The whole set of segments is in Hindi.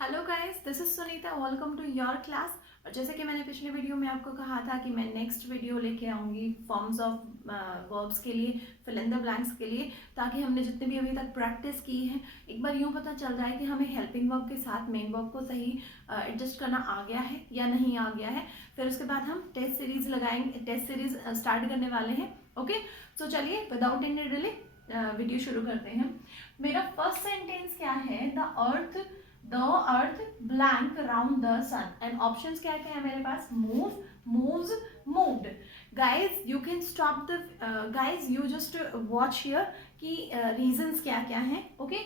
Hello guys, this is Sunita. Welcome to your class. और जैसे कि मैंने पिछले वीडियो में आपको कहा था कि मैं नेक्स्ट वीडियो लेके आऊँगी फॉर्म्स ऑफ वर्ब्स के लिए, फिल इन द ब्लैंक्स के लिए, ताकि हमने जितने भी अभी तक प्रैक्टिस की है एक बार यूँ पता चल जाए कि हमें हेल्पिंग वर्ब के साथ मेन वर्ब को सही एडजस्ट करना आ गया है या नहीं आ गया है। फिर उसके बाद हम टेस्ट सीरीज लगाएंगे, टेस्ट सीरीज स्टार्ट करने वाले हैं। ओके, सो चलिए विदाउट एनी डिले वीडियो शुरू करते हैं। मेरा फर्स्ट सेंटेंस क्या है? The earth blank around the sun. And options क्या क्या है मेरे पास? Move, moves, moved. Guys you can stop the, guys you just watch here कि रीजंस क्या क्या हैं। ओके,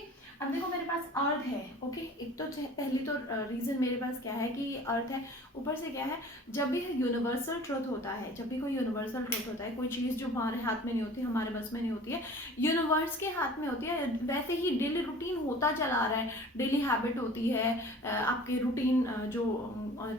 अब देखो मेरे पास अर्थ है। ओके, एक तो पहली तो रीजन मेरे पास क्या है कि ये अर्थ है। ऊपर से क्या है, जब भी यूनिवर्सल ट्रुथ होता है, जब भी कोई यूनिवर्सल ट्रुथ होता है, कोई चीज़ जो हमारे हाथ में नहीं होती, हमारे बस में नहीं होती है, यूनिवर्स के हाथ में होती है। वैसे ही डेली रूटीन होता चला आ रहा है, डेली हैबिट होती है, आपके रूटीन जो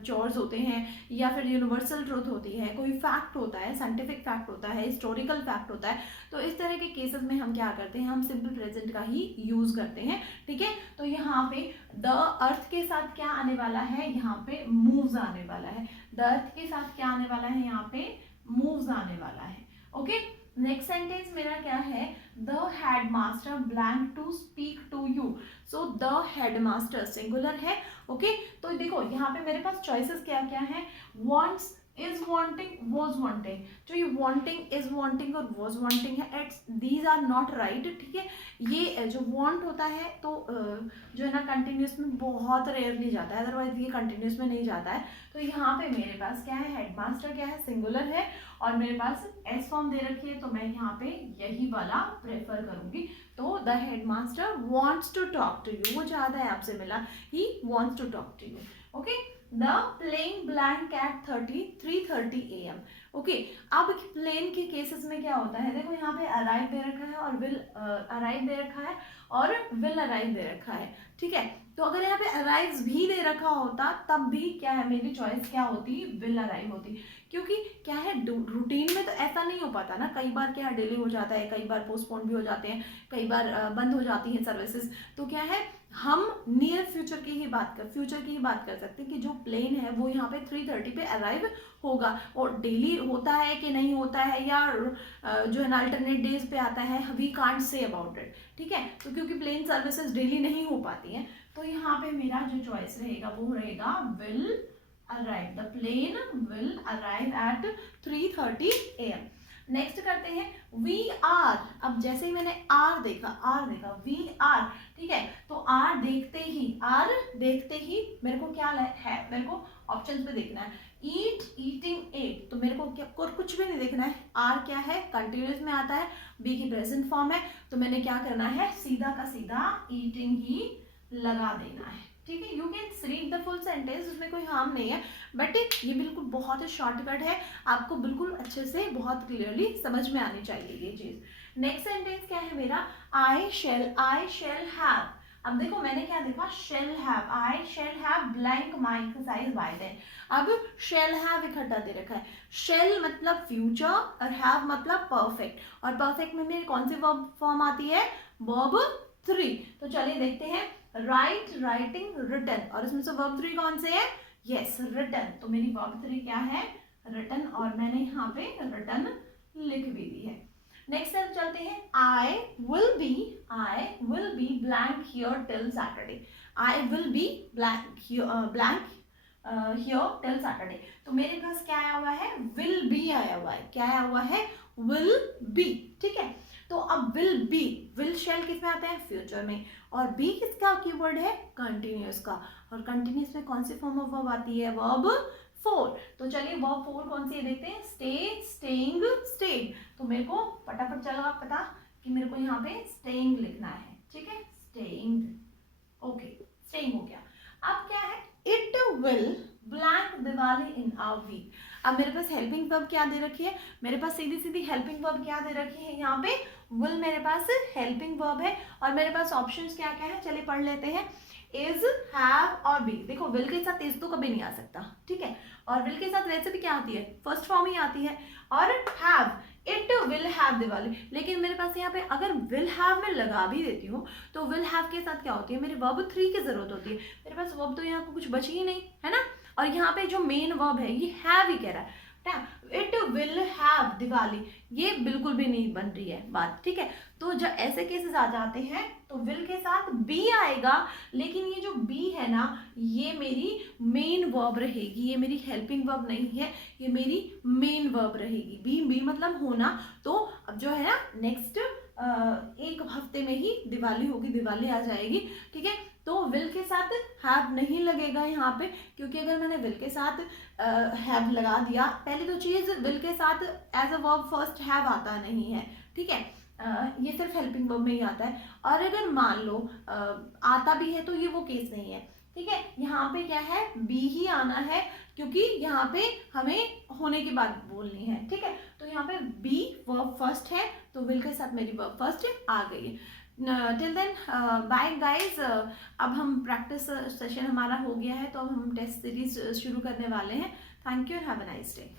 चोर्स होते हैं, या फिर यूनिवर्सल ट्रुथ होती है, कोई फैक्ट होता है, साइंटिफिक फैक्ट होता है, हिस्टोरिकल फैक्ट होता है। तो इस तरह के केसेस में हम क्या करते हैं? हम सिंपल प्रेजेंट का ही यूज करते हैं। ठीक है, तो यहाँ पे द अर्थ के साथ क्या आने वाला है? यहाँ पे मूव्स आने वाला है। द अर्थ के साथ क्या आने वाला है? यहाँ पे मूव्स आने वाला है। ओके, नेक्स्ट सेंटेंस मेरा क्या है? The headmaster blank to speak to you. So the headmaster singular है। ओके, तो देखो यहाँ पे मेरे पास चॉइसेस क्या क्या है? Wants, is wanting, was wanting. जो ये वांटिंग, इज वांटिंग और वाज वांटिंग है, it's these are not right. ठीक है, ये जो वांट होता है तो जो है ना कंटिन्यूस में बहुत रेयरली जाता है, अदरवाइज ये कंटिन्यूस में नहीं जाता है। तो यहाँ पे मेरे पास क्या है? हेडमास्टर क्या है? सिंगुलर है, और मेरे पास एस फॉर्म दे रखी है, तो मैं यहाँ पे यही वाला प्रेफर करूंगी। तो the headmaster wants to talk to you, वो चाहता है आपसे मिला, he wants to talk to you. Okay, the plane blank at 3:30 AM। Okay, अब प्लेन के केसेस में क्या होता है? देखो यहाँ पे अराइव दे रखा है और विल अराइव दे रखा है और विल अराइव दे रखा है। ठीक है, तो अगर यहाँ पे अराइव्स भी दे रखा होता तब भी क्या है, मेरी चॉइस क्या होती? विल अराइव होती। क्योंकि क्या है, रूटीन में तो ऐसा नहीं हो पाता ना, कई बार क्या डिले हो जाता है, कई बार पोस्टपोन भी हो जाते हैं, कई बार बंद हो जाती हैं सर्विसेज। तो क्या है, हम नियर फ्यूचर की ही बात कर सकते हैं कि जो प्लेन है वो यहाँ पे 3:30 पे अराइव होगा। और डेली होता है कि नहीं होता है, या जो है ना अल्टरनेट डेज पे आता है, we can't say about it. ठीक है, तो क्योंकि प्लेन सर्विसेज डेली नहीं हो पाती हैं, तो यहाँ पे मेरा जो चॉइस रहेगा वो रहेगा will arrive. The plane will arrive at 3:30 AM। Next करते हैं वी आर। अब जैसे ही मैंने आर देखा, वी आर। ठीक है, तो आर देखते ही मेरे को क्या है? मेरे को ऑप्शंस पे देखना है। ईट, ईटिंग, एट। तो मेरे को क्या, कुछ भी नहीं देखना है। आर क्या है? कंटिन्यूस में आता है, बी की प्रेजेंट फॉर्म है, तो मैंने क्या करना है? सीधा का सीधा ईटिंग ही लगा देना है। ठीक है, you can read the full sentence, उसमें कोई हार्म नहीं है, बट ये बिल्कुल बहुत ही शॉर्टकट है, आपको बिल्कुल अच्छे से बहुत क्लियरली समझ में आनी चाहिए ये चीज। नेक्स्ट सेंटेंस क्या है मेरा? I shall have. अब देखो मैंने क्या देखा? Shall have, I shall have blank my exercise by then. अब शेल हैव इकट्ठा दे रखा है। शेल मतलब फ्यूचर और हैव मतलब परफेक्ट, और परफेक्ट में मेरी कौन सी वर्ब फॉर्म आती है? वर्ब 3। तो चलिए देखते हैं। राइट, राइटिंग, रिटन, और इसमें से वर्ब 3 कौन से है? Yes, written. तो मेरी वर्ब 3 क्या है? रिटन, और मैंने यहाँ पे रिटन लिख भी दी है। नेक्स्ट स्टेप चलते हैं। I will be blank here till Saturday. I will be blank here till Saturday. तो मेरे पास क्या आया हुआ है? विल बी आया हुआ है। क्या आया हुआ है? Will be. ठीक है, तो अब विल बी, विल शेल किस में आता है? फ्यूचर में, और बी किसका कीवर्ड है? कंटिन्यूस का, और कंटिन्यूस में कौन सी फॉर्म ऑफ वर्ब आती है? वर्ब 4। तो चलिए वर्ब 4 कौन सी है देखते हैं। Stay, staying, stayed. तो मेरे को फटाफट चला पता कि मेरे को यहाँ पे स्टेइंग लिखना है। ठीक है, स्टेइंग। ओके, स्टेइंग हो गया। अब क्या है? It will blank Diwali in our week. अब मेरे पास हेल्पिंग वर्ब क्या दे रखी है? मेरे पास सीधी सीधी हेल्पिंग वर्ब क्या दे रखी है? यहाँ पे विल मेरे पास हेल्पिंग वर्ब है, और मेरे पास ऑप्शंस क्या क्या है? चलिए पढ़ लेते हैं। इज, हैव और बी। देखो विल के साथ इज तो कभी नहीं आ सकता। ठीक है, और विल के साथ वैसे भी क्या आती है? फर्स्ट फॉर्म ही आती है। और have, it will have Diwali. लेकिन मेरे पास यहाँ पे अगर विल हैव में लगा भी देती हूँ तो विल हैव के साथ क्या होती है, मेरे वर्ब 3 की जरूरत होती है। मेरे पास वर्ब तो यहाँ पे कुछ बची ही नहीं है ना। और यहाँ पे जो मेन वर्ब है ये हैव ही कह रहा है, इट विल हैव दिवाली, ये बिल्कुल भी नहीं बन रही है बात, ठीक है। तो जब ऐसे केसेस आ जाते हैं तो विल के साथ बी आएगा, लेकिन ये जो बी है ना ये मेरी मेन वर्ब रहेगी, ये मेरी हेल्पिंग वर्ब नहीं है, ये मेरी मेन वर्ब रहेगी। बी बी मतलब होना। तो अब जो है ना नेक्स्ट एक हफ्ते में ही दिवाली होगी, दिवाली आ जाएगी, ठीक है। तो विल के साथ हैव नहीं लगेगा यहाँ पे, क्योंकि अगर मैंने विल के साथ हैव लगा दिया, पहली तो चीज विल के साथ as a verb first have आता नहीं है, ठीक है। ये सिर्फ हेल्पिंग वर्ब में ही आता है। और अगर मान लो आता भी है तो ये वो केस नहीं है, ठीक है। यहाँ पे क्या है, बी ही आना है, क्योंकि यहाँ पे हमें होने की बात बोलनी है, ठीक है। तो यहाँ पे बी वर्ब फर्स्ट है तो विल के साथ मेरी वर्ब फर्स्ट आ गई है। Till then bye guys. अब हम प्रैक्टिस सेशन हमारा हो गया है, तो अब हम टेस्ट सीरीज शुरू करने वाले हैं। Thank you and have a nice day.